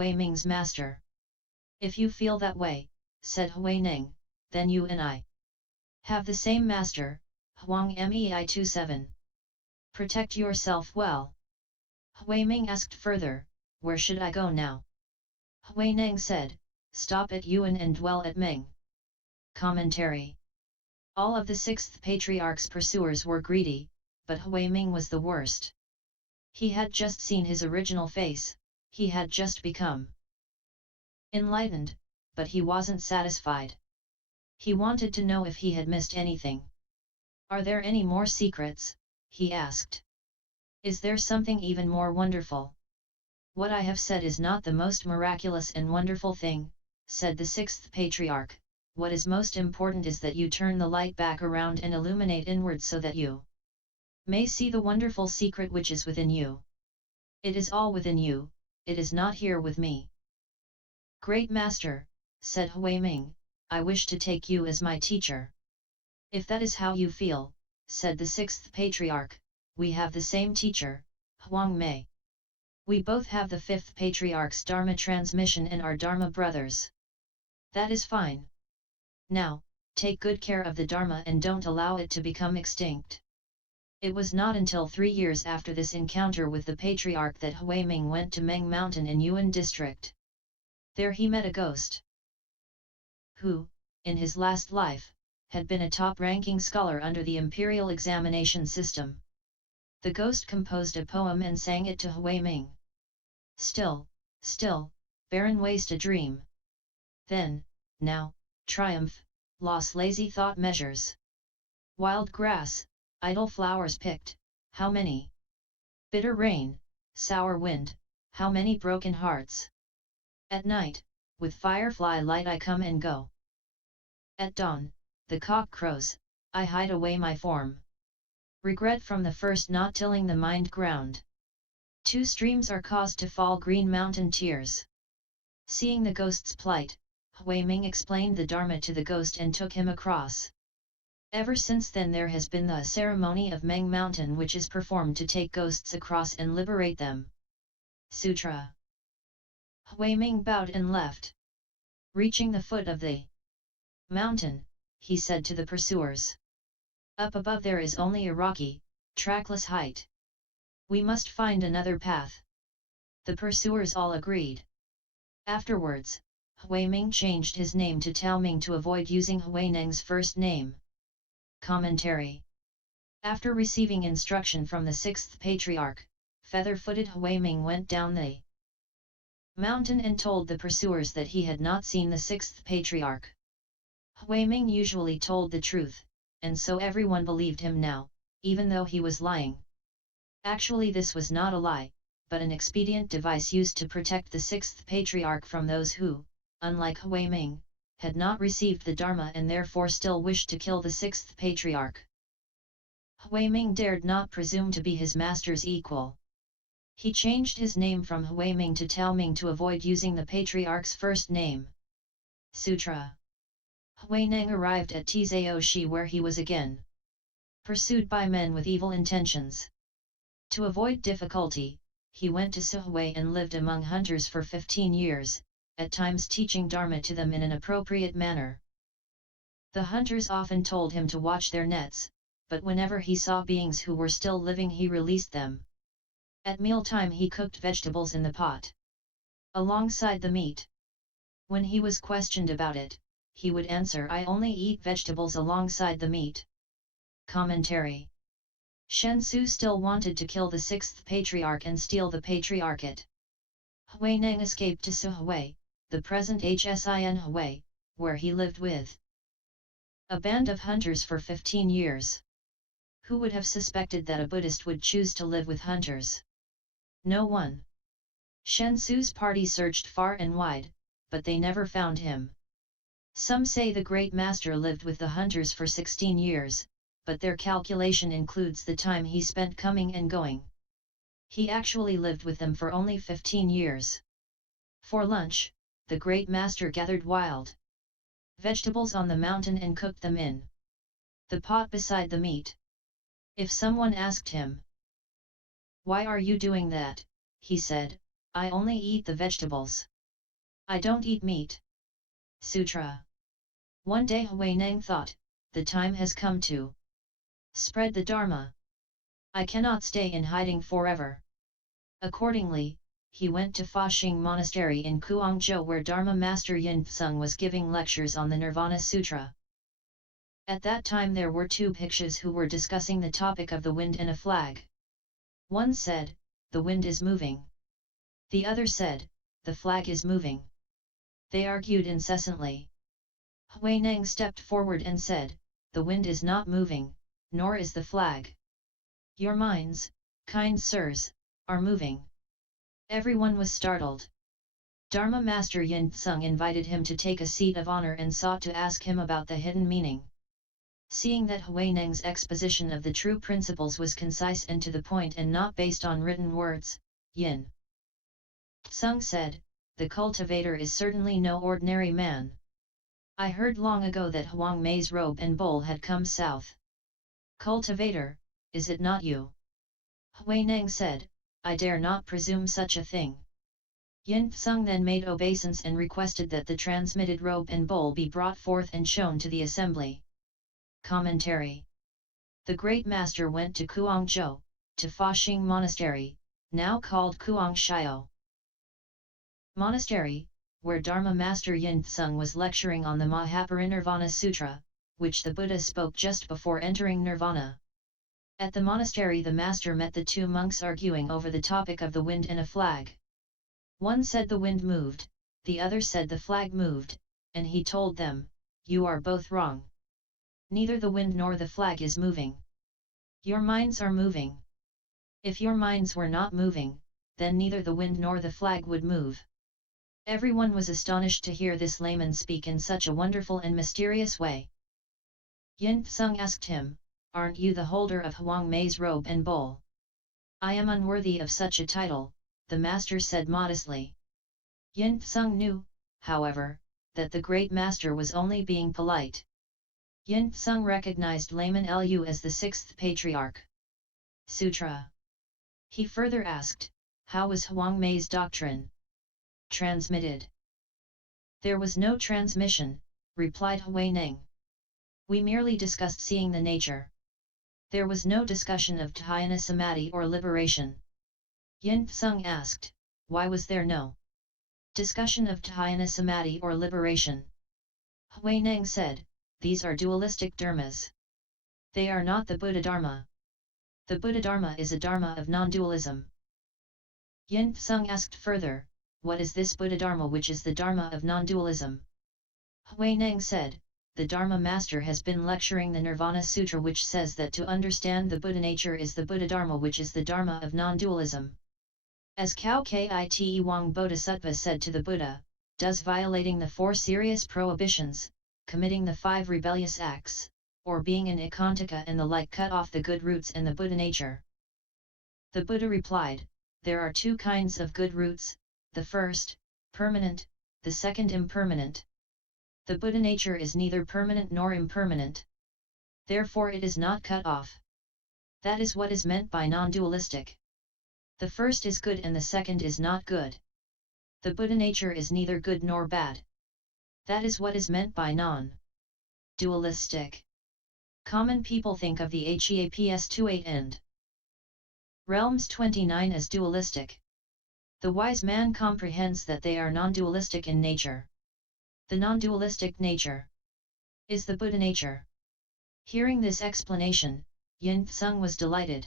Hui Ming's master. If you feel that way, said Hui Neng, then you and I have the same master, Huang Mei 27. Protect yourself well. Hui Ming asked further, where should I go now? Hui Neng said, stop at Yuan and dwell at Ming. Commentary. All of the sixth patriarch's pursuers were greedy, but Hui Ming was the worst. He had just seen his original face, he had just become enlightened, but he wasn't satisfied. He wanted to know if he had missed anything. Are there any more secrets? He asked. Is there something even more wonderful? What I have said is not the most miraculous and wonderful thing, said the sixth patriarch. What is most important is that you turn the light back around and illuminate inward so that you may see the wonderful secret which is within you. It is all within you, it is not here with me. Great Master, said Hui Ming, I wish to take you as my teacher. If that is how you feel, said the sixth patriarch, we have the same teacher, Huang Mei. We both have the fifth patriarch's Dharma transmission and are Dharma brothers. That is fine. Now, take good care of the Dharma and don't allow it to become extinct. It was not until 3 years after this encounter with the patriarch that Hui Ming went to Meng Mountain in Yuan district. There he met a ghost, who, in his last life, had been a top-ranking scholar under the imperial examination system. The ghost composed a poem and sang it to Hui Ming. Still, barren waste a dream. Then, now, triumph, loss lazy thought measures. Wild grass, idle flowers picked, how many? Bitter rain, sour wind, how many broken hearts? At night, with firefly light I come and go. At dawn, the cock crows, I hide away my form. Regret from the first not tilling the mind ground. 2 streams are caused to fall green mountain tears. Seeing the ghost's plight, Hui Ming explained the Dharma to the ghost and took him across. Ever since then there has been the ceremony of Meng Mountain which is performed to take ghosts across and liberate them. Sutra. Hui Ming bowed and left. Reaching the foot of the mountain, he said to the pursuers. Up above there is only a rocky, trackless height. We must find another path. The pursuers all agreed. Afterwards, Hui Ming changed his name to Tao Ming to avoid using Hui Neng's first name. Commentary. After receiving instruction from the sixth patriarch, feather-footed Hui Ming went down the mountain and told the pursuers that he had not seen the sixth patriarch. Hui Ming usually told the truth, and so everyone believed him now, even though he was lying. Actually this was not a lie, but an expedient device used to protect the sixth patriarch from those who, unlike Hui Ming, had not received the Dharma and therefore still wished to kill the sixth patriarch. Hui Ming dared not presume to be his master's equal. He changed his name from Hui Ming to Tao Ming to avoid using the patriarch's first name. Sutra. Hui Neng arrived at Tzaoshi where he was again pursued by men with evil intentions. To avoid difficulty, he went to Suhui and lived among hunters for 15 years, at times teaching Dharma to them in an appropriate manner. The hunters often told him to watch their nets, but whenever he saw beings who were still living he released them. At mealtime he cooked vegetables in the pot alongside the meat. When he was questioned about it, he would answer, I only eat vegetables alongside the meat. Commentary. Shen Su still wanted to kill the sixth patriarch and steal the patriarchate. Hui Neng escaped to Suhui, the present Hsin Hui, where he lived with a band of hunters for 15 years. Who would have suspected that a Buddhist would choose to live with hunters? No one. Shen Su's party searched far and wide, but they never found him. Some say the great master lived with the hunters for 16 years, but their calculation includes the time he spent coming and going. He actually lived with them for only 15 years. For lunch, the great master gathered wild vegetables on the mountain and cooked them in the pot beside the meat. If someone asked him, "Why are you doing that?" he said, "I only eat the vegetables." I don't eat meat. Sutra. One day Hui Neng thought, the time has come to spread the Dharma. I cannot stay in hiding forever. Accordingly, he went to Faxing Monastery in Guangzhou where Dharma Master Yin Tsung was giving lectures on the Nirvana Sutra. At that time there were two bhikshus who were discussing the topic of the wind and a flag. One said, the wind is moving. The other said, the flag is moving. They argued incessantly. Hui Neng stepped forward and said, the wind is not moving, nor is the flag. Your minds, kind sirs, are moving. Everyone was startled. Dharma Master Yin Tsung invited him to take a seat of honor and sought to ask him about the hidden meaning. Seeing that Hui Neng's exposition of the true principles was concise and to the point and not based on written words, Yin Tsung said, the cultivator is certainly no ordinary man. I heard long ago that Huang Mei's robe and bowl had come south. Cultivator, is it not you? Hui Neng said, I dare not presume such a thing. Yin Tsung then made obeisance and requested that the transmitted robe and bowl be brought forth and shown to the assembly. Commentary. The great master went to Guangzhou, to Faxing Monastery, now called Guangxiao Monastery, where Dharma Master Yin Tsung was lecturing on the Mahaparinirvana Sutra, which the Buddha spoke just before entering nirvana. At the monastery the master met the two monks arguing over the topic of the wind and a flag. One said the wind moved, the other said the flag moved, and he told them, you are both wrong. Neither the wind nor the flag is moving. Your minds are moving. If your minds were not moving, then neither the wind nor the flag would move. Everyone was astonished to hear this layman speak in such a wonderful and mysterious way. Yin Tsung asked him, aren't you the holder of Huang Mei's robe and bowl? I am unworthy of such a title, the master said modestly. Yin Tsung knew, however, that the great master was only being polite. Yin Tsung recognized layman Lu as the sixth patriarch. Sutra. He further asked, how was Huang Mei's doctrine transmitted? There was no transmission, replied Hui Neng. We merely discussed seeing the nature. There was no discussion of dhyana samadhi or liberation. Yin Tsung asked, why was there no discussion of dhyana samadhi or liberation? Hui Neng said, these are dualistic dharmas. They are not the Buddha Dharma. The Buddha Dharma is a dharma of non-dualism. Yin Tsung asked further, what is this Buddha Dharma which is the dharma of non-dualism? Hui Neng said, the Dharma Master has been lecturing the Nirvana Sutra which says that to understand the Buddha nature is the Buddha Dharma which is the dharma of non-dualism. As Khao Kite Wang Bodhisattva said to the Buddha, does violating the 4 serious prohibitions, committing the 5 rebellious acts, or being an Icchantika and the like cut off the good roots and the Buddha nature? The Buddha replied, there are 2 kinds of good roots, the first, permanent, the second impermanent. The Buddha nature is neither permanent nor impermanent. Therefore it is not cut off. That is what is meant by non-dualistic. The first is good and the second is not good. The Buddha nature is neither good nor bad. That is what is meant by non-dualistic. Common people think of the HEAPS 28 and realms 29 as dualistic. The wise man comprehends that they are non-dualistic in nature. The non-dualistic nature is the Buddha nature. Hearing this explanation, Yin Tsung was delighted.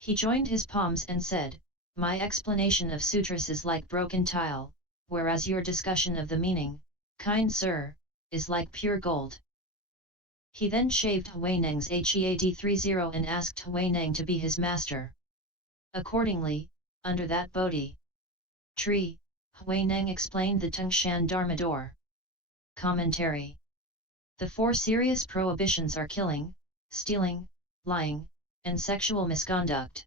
He joined his palms and said, my explanation of sutras is like broken tile, whereas your discussion of the meaning, kind sir, is like pure gold. He then shaved Hui Neng's Head 30 and asked Hui Neng to be his master. Accordingly, under that Bodhi tree, Hui Neng explained the Tung Shan Dharma-door. Commentary. The 4 serious prohibitions are killing, stealing, lying, and sexual misconduct.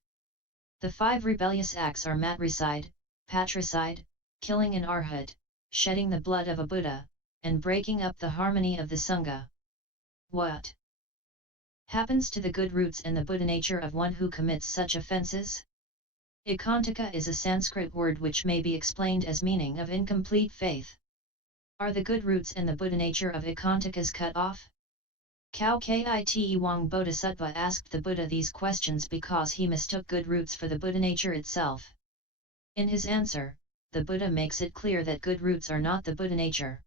The 5 rebellious acts are matricide, patricide, killing an Arhat, shedding the blood of a Buddha, and breaking up the harmony of the Sangha. What happens to the good roots and the Buddha nature of one who commits such offences? Icchantika is a Sanskrit word which may be explained as meaning of incomplete faith. Are the good roots and the Buddha nature of Icchantikas cut off? Khao Kite Wang Bodhisattva asked the Buddha these questions because he mistook good roots for the Buddha nature itself. In his answer, the Buddha makes it clear that good roots are not the Buddha nature.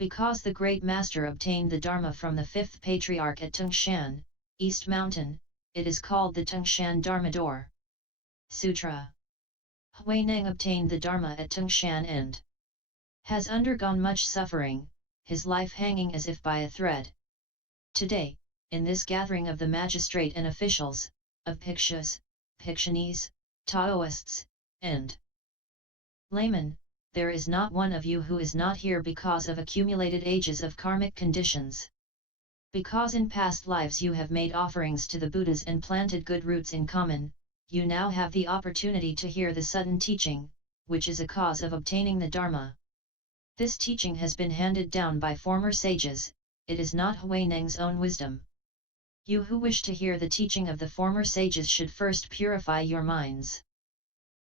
Because the great master obtained the Dharma from the fifth patriarch at Tung Shan, East Mountain, it is called the Tung Shan Dharma-door. Sutra. Hui Neng obtained the Dharma at Tung Shan and has undergone much suffering, his life hanging as if by a thread. Today, in this gathering of the magistrate and officials, of Bhikshus, Bhikshunis, Taoists, and laymen, there is not one of you who is not here because of accumulated ages of karmic conditions. Because in past lives you have made offerings to the Buddhas and planted good roots in common, you now have the opportunity to hear the sudden teaching, which is a cause of obtaining the Dharma. This teaching has been handed down by former sages, it is not Hui Neng's own wisdom. You who wish to hear the teaching of the former sages should first purify your minds.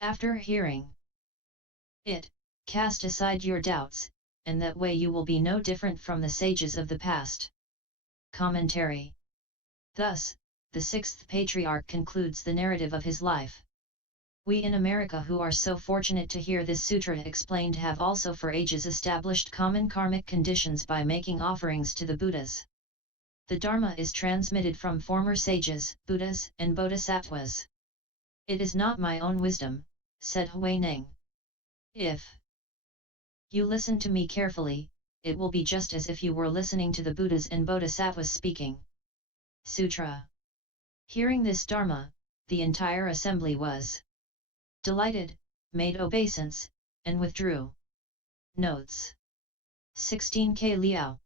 After hearing it, cast aside your doubts, and that way you will be no different from the sages of the past. Commentary. Thus, the sixth patriarch concludes the narrative of his life. We in America who are so fortunate to hear this sutra explained have also for ages established common karmic conditions by making offerings to the Buddhas. The Dharma is transmitted from former sages, Buddhas, and Bodhisattvas. It is not my own wisdom, said Hui Neng. If you listen to me carefully, it will be just as if you were listening to the Buddhas and Bodhisattvas speaking. Sutra. Hearing this Dharma, the entire assembly was delighted, made obeisance, and withdrew. Notes. 16K Liao.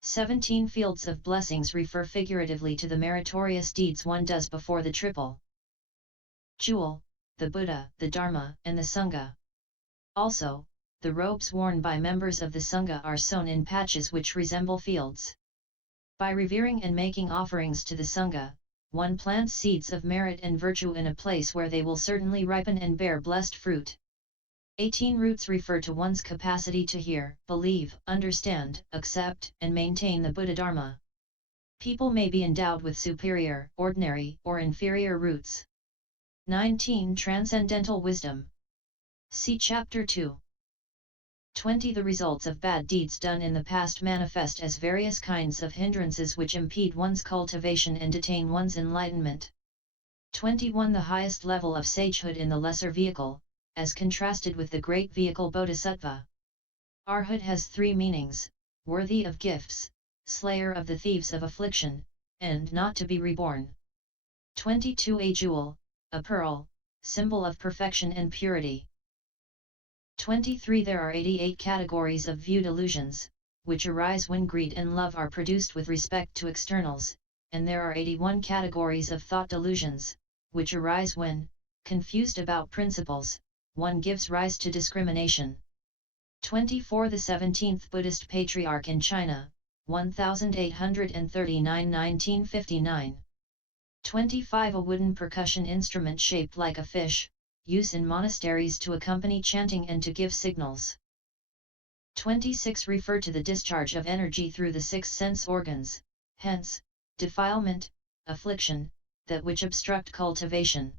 17 fields of blessings refer figuratively to the meritorious deeds one does before the triple jewel, the Buddha, the Dharma, and the Sangha. Also, the robes worn by members of the Sangha are sewn in patches which resemble fields. By revering and making offerings to the Sangha, one plants seeds of merit and virtue in a place where they will certainly ripen and bear blessed fruit. 18 roots refer to one's capacity to hear, believe, understand, accept, and maintain the Buddha Dharma. People may be endowed with superior, ordinary, or inferior roots. 19 Transcendental Wisdom. See Chapter 2. 20 The results of bad deeds done in the past manifest as various kinds of hindrances which impede one's cultivation and detain one's enlightenment. 21 The highest level of sagehood in the lesser vehicle, as contrasted with the great vehicle Bodhisattva. Arhat has 3 meanings: worthy of gifts, slayer of the thieves of affliction, and not to be reborn. 22 A jewel, a pearl, symbol of perfection and purity. 23 There are 88 categories of view delusions, which arise when greed and love are produced with respect to externals, and there are 81 categories of thought delusions, which arise when, confused about principles, one gives rise to discrimination. 24 The 17th Buddhist Patriarch in China, 1839–1959. 25 A wooden percussion instrument shaped like a fish, use in monasteries to accompany chanting and to give signals. 26 Refer to the discharge of energy through the 6 sense organs, hence, defilement, affliction, that which obstruct cultivation.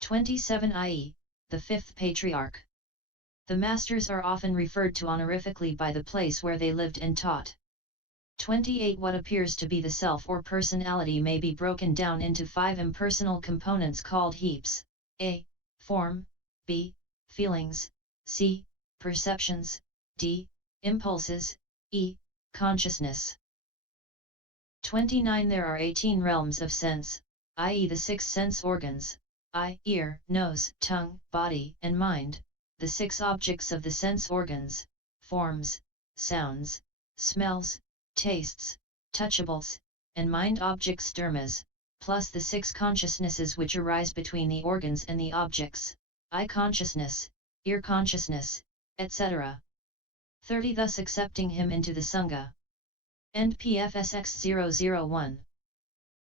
27 i.e., the 5th Patriarch. The masters are often referred to honorifically by the place where they lived and taught. 28 What appears to be the self or personality may be broken down into 5 impersonal components called heaps: a. Form, b. Feelings, c. Perceptions, d. Impulses, e. Consciousness. 29 There are 18 realms of sense, i.e. the 6 sense organs, eye, ear, nose, tongue, body, and mind, the 6 objects of the sense organs, forms, sounds, smells, tastes, touchables, and mind objects dharmas, plus the 6 consciousnesses which arise between the organs and the objects, eye consciousness, ear consciousness, etc. 30 Thus accepting him into the Sangha. End PFSX 001